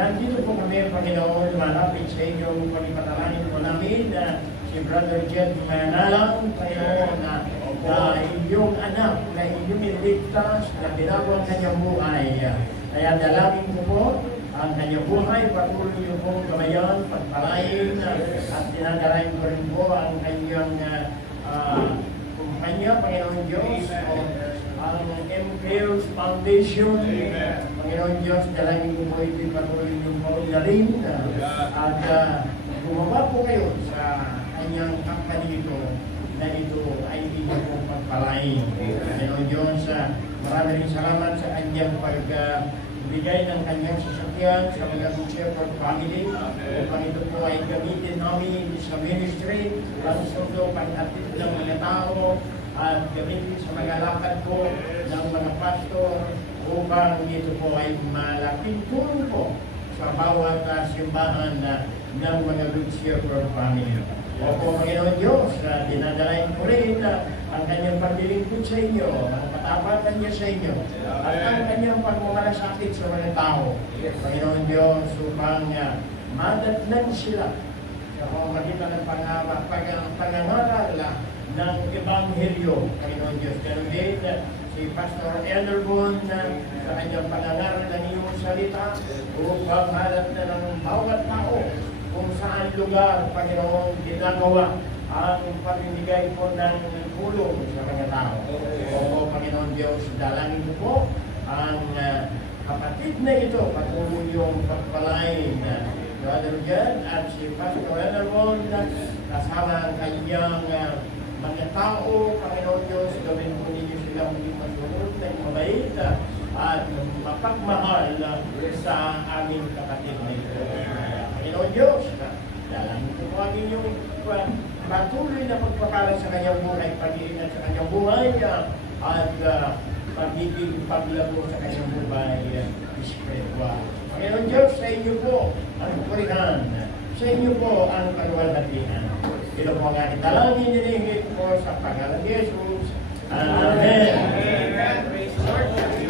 Nandito po kami, Panginoon, malapit sa inyong pagpatalangin po namin na si Brother Jed Manalang, Panginoon, na iyong anak na inyong niligtas na binawang kanyang buhay. Kaya dalangin ko po, ang kanyang buhay, patuloy niyo pong gamayan, pagpalain, at dinadalain ko rin po ang kanyang kumpanya, Panginoon Diyos, o ang MPL's Foundation. Panginoon Diyos, dalangin ko po ito, patuloy niyo po ilalim, at bumaba po kayo sa kanyang company ito, na ito ay inyong pong pagpalain. Panginoon Diyos, marami rin salamat sa kanyang pagbigay ng kanyang sasakyan sa mga Shepherd family. Upang ito po ay gamitin namin sa ministry, ang sundo pag-atid ng mga tao, at gamitin sa mga lakad po ng mga pastor, upang ito po ay malaking tulong po sa bawat simbahan ng mga Good Shepherd family. Opo, Panginoon Diyos, dinadalain ko rin ang kanyang paglilingkod sa inyo, ang katapatan niya sa inyo, at ang kanyang pagmamalasakit sa mga tao. Panginoon Diyos, upang madatnan sila sa pamamagitan ng pangangaral ng Ebanghelyo. Panginoon Diyos, ganun din si Pastor Elderbon sa kanyang pangangaral ng iyong salita, upang madatnan ng bawat tao kung saan lugar, Panginoon, ginagawa ang pamimigay po ng tulong sa mga tao. O Panginoon Diyos, dalangin ko po ang kapatid na ito, patuloy yung pagpalain Brother Jan at si Pastor Elderbon, kasama ang kanyang mga tao, Panginoon Diyos, gawin po ninyo sila maging masunod na mabait at mapagmahal sa aming kapatid na ito. Panginoon Diyos, dalangin ko po ang inyong patuloy na pagpapala sa kanyang buhay, pag-iingat sa kanyang buhay, at pagiging paglago sa kanyang buhay espiritual. Panginoon Diyos, sa inyo po ang purihan, sa inyo po ang kaluwalhatian. Ito po ang aking dalangin, nilingit po sa pangalan ni Jesus. Amen. Amen.